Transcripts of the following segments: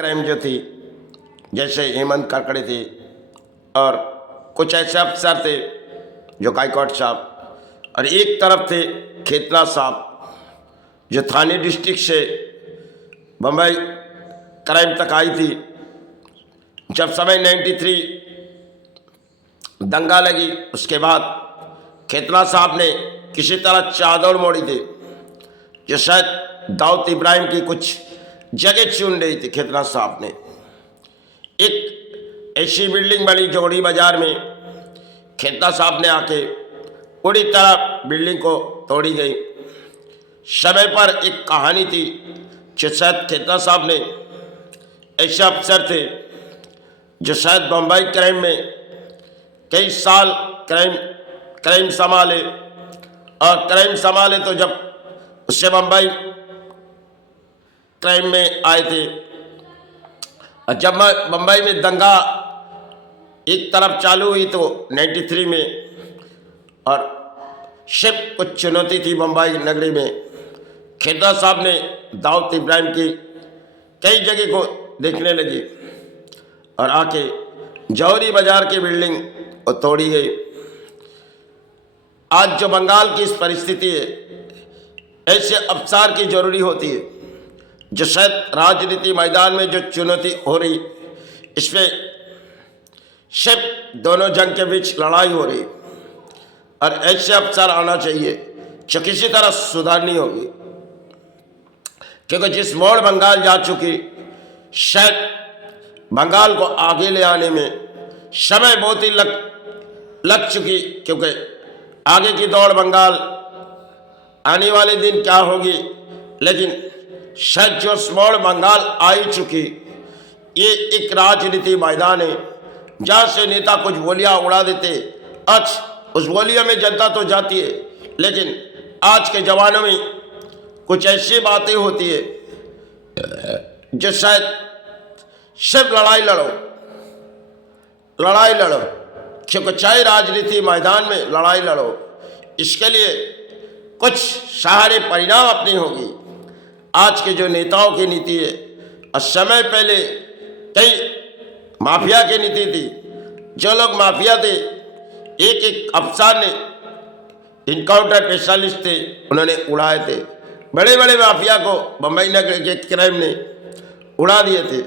Crime जो थी, जैसे हेमंत करकरे थे और कुछ ऐसे अफसर थे जो गायकवाड़ साहब, और एक तरफ थे खेतला साहब जो थाने डिस्ट्रिक्ट से बम्बई क्राइम तक आई थी। जब समय 93 दंगा लगी, उसके बाद खेतला साहब ने किसी तरह चादर मोड़ी थी, जो शायद दाऊद इब्राहिम की कुछ जगह चुन रही थी। खेतला साहब ने एक ऐसी बिल्डिंग बनी जोड़ी बाजार में, खेतला साहब ने आके पूरी तरह बिल्डिंग को तोड़ी गई। समय पर एक कहानी थी जो शायद खेतला साहब ने, ऐसे अफसर थे जो शायद बम्बई क्राइम में कई साल क्राइम संभाले, और क्राइम संभाले तो जब उससे बम्बई क्राइम में आए थे, और जब बम्बई में दंगा एक तरफ चालू हुई तो 93 में, और शिव कुछ चुनौती थी बम्बई नगरी में, खेतला साहब ने दाऊद इब्राहिम की कई जगह को देखने लगी और आके जौहरी बाजार की बिल्डिंग को तोड़ी गई। आज जो बंगाल की इस परिस्थिति है, ऐसे अफसर की जरूरी होती है जो शायद राजनीति मैदान में जो चुनौती हो रही, इसमें सिर्फ दोनों जंग के बीच लड़ाई हो रही, और ऐसे अफसर आना चाहिए जो किसी तरह सुधारनी होगी, क्योंकि जिस मोड़ बंगाल जा चुकी, शायद बंगाल को आगे ले आने में समय बहुत ही लग चुकी, क्योंकि आगे की दौड़ बंगाल आने वाले दिन क्या होगी, लेकिन शायद जो मोड़ बंगाल आ ही चुकी, ये एक राजनीति मैदान है जहाँ से नेता कुछ बोलियां उड़ा देते। आज उस बोलियों में जनता तो जाती है, लेकिन आज के जमाने में कुछ ऐसी बातें होती है जो शायद सिर्फ लड़ाई लड़ो, क्योंकि चाहे राजनीति मैदान में लड़ाई लड़ो, इसके लिए कुछ सहारे परिणाम अपनी होगी। आज के जो नेताओं की नीति है, और समय पहले कई माफिया की नीति थी, जो लोग माफिया थे, एक अफसर ने इनकाउंटर स्पेशलिस्ट थे, उन्होंने उड़ाए थे। बड़े बड़े माफिया को बम्बई नगर के क्राइम ने उड़ा दिए थे।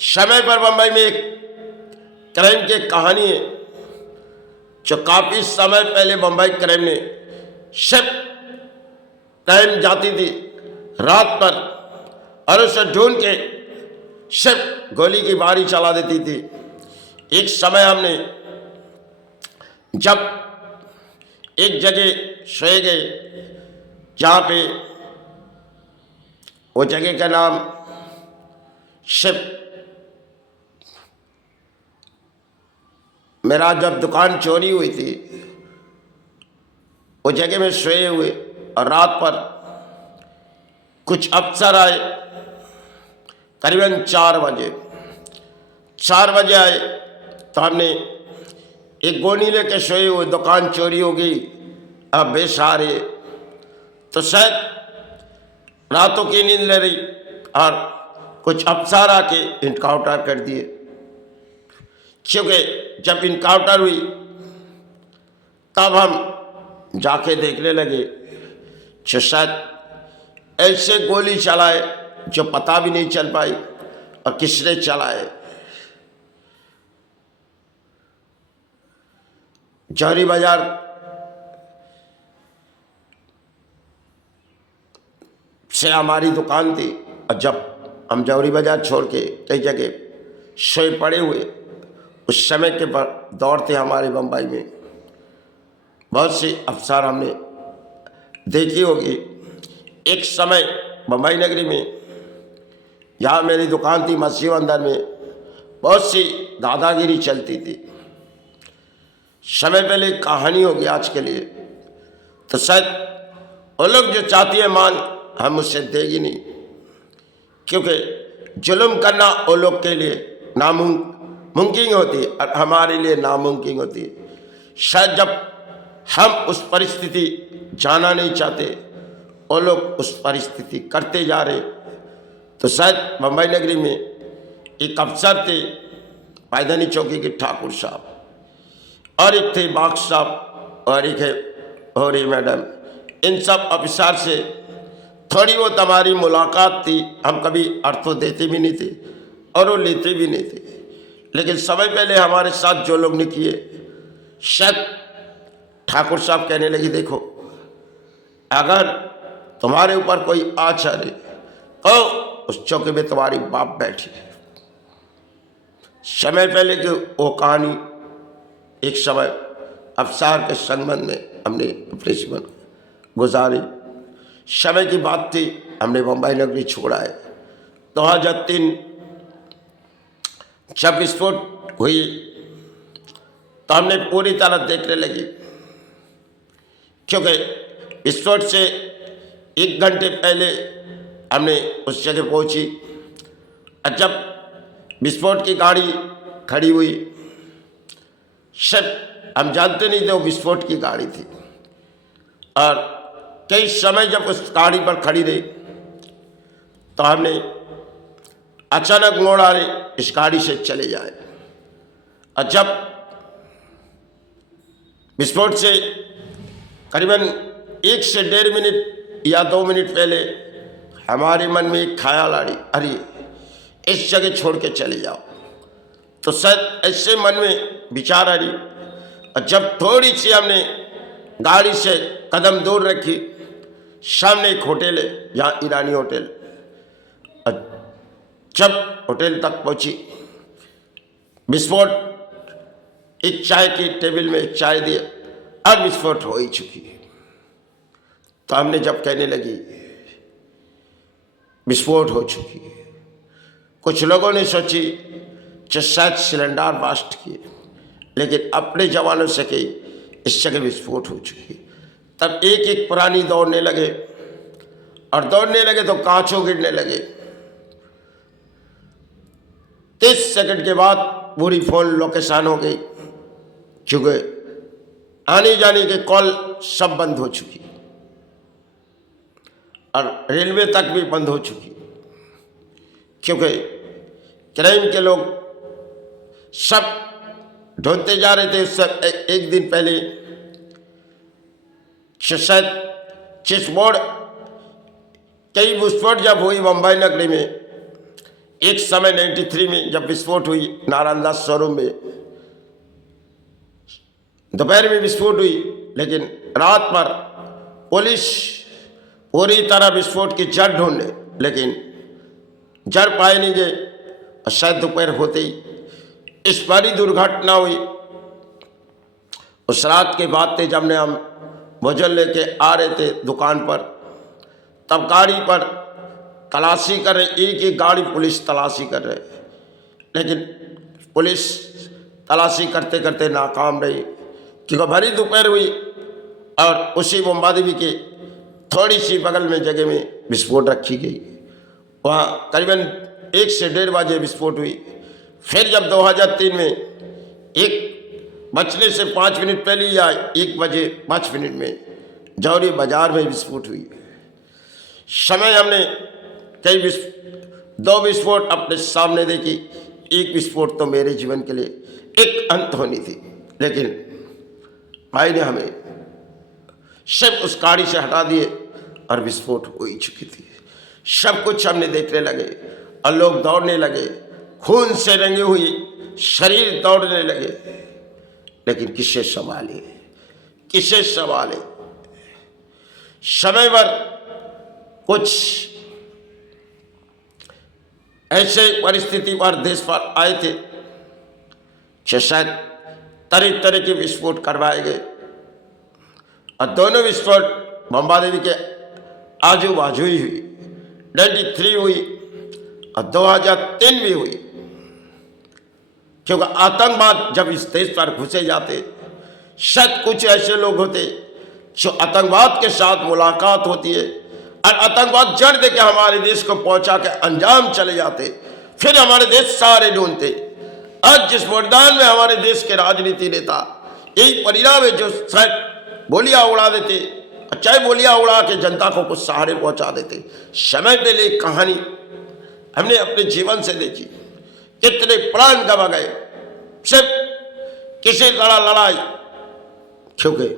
समय पर बम्बई में एक क्राइम की कहानी है जो काफी समय पहले बम्बई क्राइम ने सब टाइम जाती थी रात पर, और उसे ढूंढ के सब गोली की बारी चला देती थी। एक समय हमने जब एक जगह सोए गए, जहाँ पे वो जगह का नाम शिव, मेरा जब दुकान चोरी हुई थी, वो जगह में सोए हुए, और रात पर कुछ अफसर आए, करीबन 4 बजे आए, तो हमने एक गोनी लेके सोए हुए, दुकान चोरी हो गई, अब बेसहारे, तो शायद रातों की नींद ले रही, और कुछ अफसर आके इनकाउंटर कर दिए। क्योंकि जब इनकाउंटर हुई तब हम जाके देखने लगे, जो शायद ऐसे गोली चलाए जो पता भी नहीं चल पाई और किसने चलाए। जौहरी बाजार से हमारी दुकान थी, और जब हम जौहरी बाजार छोड़ के कई जगह सोए पड़े हुए, उस समय के पर दौर थे हमारे बम्बई में, बहुत सी अफसर हमने देखी होगी। एक समय बम्बई नगरी में, यहाँ मेरी दुकान थी मस्जिद अंदर में, बहुत सी दादागिरी चलती थी। समय पहले कहानी होगी आज के लिए, तो शायद वो लोग जो चाहती है मान, हम उससे देगी नहीं, क्योंकि जुल्म करना वो लोग के लिए मुमकिन होती है और हमारे लिए नामुमकिन होती है। शायद जब हम उस परिस्थिति जाना नहीं चाहते, वो लोग उस परिस्थिति करते जा रहे, तो शायद बम्बई नगरी में एक अफसर थे पायदानी चौकी के ठाकुर साहब, और एक थे बाग साहब, और एक है होरी मैडम। इन सब अफसर से थोड़ी बहुत हमारी मुलाकात थी। हम कभी अर्थ तो देते भी नहीं थे और वो लेते भी नहीं थे, लेकिन समय पहले हमारे साथ जो लोग ने किए, शायद ठाकुर साहब कहने लगी, देखो अगर तुम्हारे ऊपर कोई आ चढ़े तो उस चौके में तुम्हारी बाप बैठी है। समय पहले की वो कहानी एक समय अफसार के संबंध में हमने अपने जीवन गुजारी। समय की बात थी, हमने बम्बई नगरी छोड़ा है। 2003 जब विस्फोट हुई तो हमने पूरी तरह देखने लगी, क्योंकि विस्फोट से 1 घंटे पहले हमने उस जगह पहुंची। और जब विस्फोट की गाड़ी खड़ी हुई, शायद हम जानते नहीं थे वो विस्फोट की गाड़ी थी, और कई समय जब उस गाड़ी पर खड़ी रही तो हमने अचानक मोड़ आ रही इस गाड़ी से चले जाए। और जब विस्फोट से करीबन 1 से 1.5 मिनट या 2 मिनट पहले हमारे मन में एक ख्याल आ रही, अरे इस जगह छोड़ के चले जाओ। तो शायद ऐसे मन में विचार आ रही, और जब थोड़ी सी हमने गाड़ी से कदम दूर रखी, सामने एक होटल है, यहाँ ईरानी होटल। और जब होटल तक पहुंची, विस्फोट, एक चाय की टेबल में एक चाय दिए और विस्फोट हो ही चुकी है। तो हमने जब कहने लगी विस्फोट हो चुकी है, कुछ लोगों ने सोची कि शायद सिलेंडर बास्ट किए, लेकिन अपने जवानों से कही इस जगह विस्फोट हो चुकी है। तब एक एक प्राणी दौड़ने लगे, और दौड़ने लगे तो कांचों गिरने लगे। 30 सेकंड के बाद पूरी फोन लोकेशन हो गई, क्योंकि आने जाने के कॉल सब बंद हो चुकी, और रेलवे तक भी बंद हो चुकी, क्योंकि क्राइम के लोग सब ढूंढते जा रहे थे। उससे एक दिन पहले शायद चेस बोर्ड कई विस्फोट जब हुई बम्बई नगरी में, एक समय 93 में जब विस्फोट हुई नालंदा शोरूम में, दोपहर में विस्फोट हुई, लेकिन रात पर पुलिस पूरी तरह विस्फोट की जड़ ढूंढे, लेकिन जड़ पाए नहीं गए। और शायद दोपहर होते ही इस बड़ी दुर्घटना हुई। उस रात के बाद थे जब हम भोजन लेके आ रहे थे दुकान पर, तब गाड़ी पर तलाशी कर रहे, एक एक गाड़ी पुलिस तलाशी कर रहे, लेकिन पुलिस तलाशी करते करते नाकाम रही, क्योंकि भरी दोपहर हुई। और उसी मुंबादेवी के थोड़ी सी बगल में जगह में विस्फोट रखी गई, वहाँ करीबन 1 से 1.5 बजे विस्फोट हुई। फिर जब 2003 में 1 बजने से 5 मिनट पहले या 1 बजे 5 मिनट में जौहरी बाजार में विस्फोट हुई। समय हमने कई 2 विस्फोट अपने सामने देखी। एक विस्फोट तो मेरे जीवन के लिए एक अंत होनी थी, लेकिन भाई ने हमें सिर्फ उस गाड़ी से हटा दिए और विस्फोट हो ही चुकी थी। सब कुछ हमने देखने लगे और लोग दौड़ने लगे, खून से रंगी हुई शरीर दौड़ने लगे, लेकिन किससे संभाले, किससे संभाले। समय पर कुछ ऐसे परिस्थिति पर देश पर आए थे कि शायद तरह तरह के विस्फोट करवाए गए, और दोनों विस्फोट मुंबादेवी के आजू बाजू ही हुई। 93 हुई और 2003 भी हुई, क्योंकि आतंकवाद जब इस देश पर घुसे जाते, शायद कुछ ऐसे लोग होते जो आतंकवाद के साथ मुलाकात होती है और आतंकवाद जड़ दे के हमारे देश को पहुंचा के अंजाम चले जाते, फिर हमारे देश सारे ढूंढते। आज जिस मैदान में हमारे देश के राजनीति नेता यही परिणाम है, जो शायद बोलियां उड़ा देते, चाहे बोलियां उड़ा के जनता को कुछ सहारे पहुंचा देते। समय पहले एक कहानी हमने अपने जीवन से देखी कितने प्राण गवा गए सिर्फ किसी लड़ाई, क्योंकि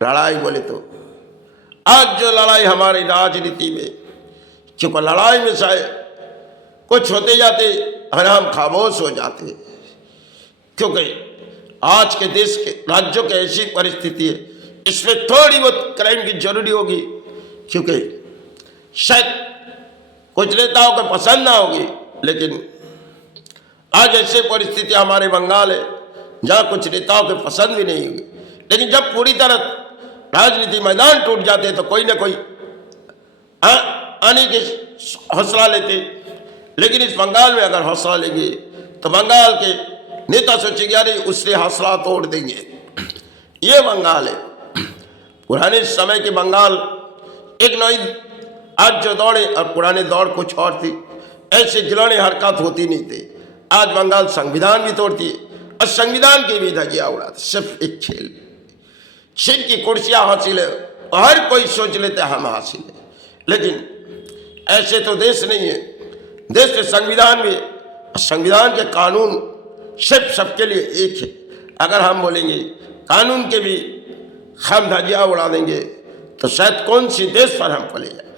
लड़ाई बोले तो आज जो लड़ाई हमारी राजनीति में, क्योंकि लड़ाई में शायद कुछ होते जाते और हम खामोश हो जाते, क्योंकि आज के देश के राज्यों की ऐसी परिस्थिति है, इसमें थोड़ी बहुत क्राइम की जरूरी होगी, क्योंकि शायद कुछ नेताओं को पसंद ना होगी, लेकिन आज ऐसी परिस्थिति हमारे बंगाल है जहां कुछ नेताओं को पसंद भी नहीं होगी, लेकिन जब पूरी तरह राजनीति मैदान टूट जाते तो कोई ना कोई आने के हौसला लेते। लेकिन इस बंगाल में अगर हौसला लेंगे तो बंगाल के नेता सोचेंगे अरे उससे हौसला तोड़ देंगे। ये बंगाल है, पुराने समय के बंगाल एक नई, आज जो दौड़े और पुराने दौड़ कुछ और थी, ऐसे गिलौने हरकत होती नहीं थी। आज बंगाल संविधान भी तोड़ती है और संविधान की भी धज्जियां उड़ाती। सिर्फ एक खेल, छीन की कुर्सियां हासिल है और हर कोई सोच लेते हम हासिल है, लेकिन ऐसे तो देश नहीं है। देश के संविधान में, संविधान के कानून सिर्फ सबके लिए एक है। अगर हम बोलेंगे कानून के भी हम धज्जियां उड़ा देंगे तो शायद कौन सी देश पर हम पले जाए।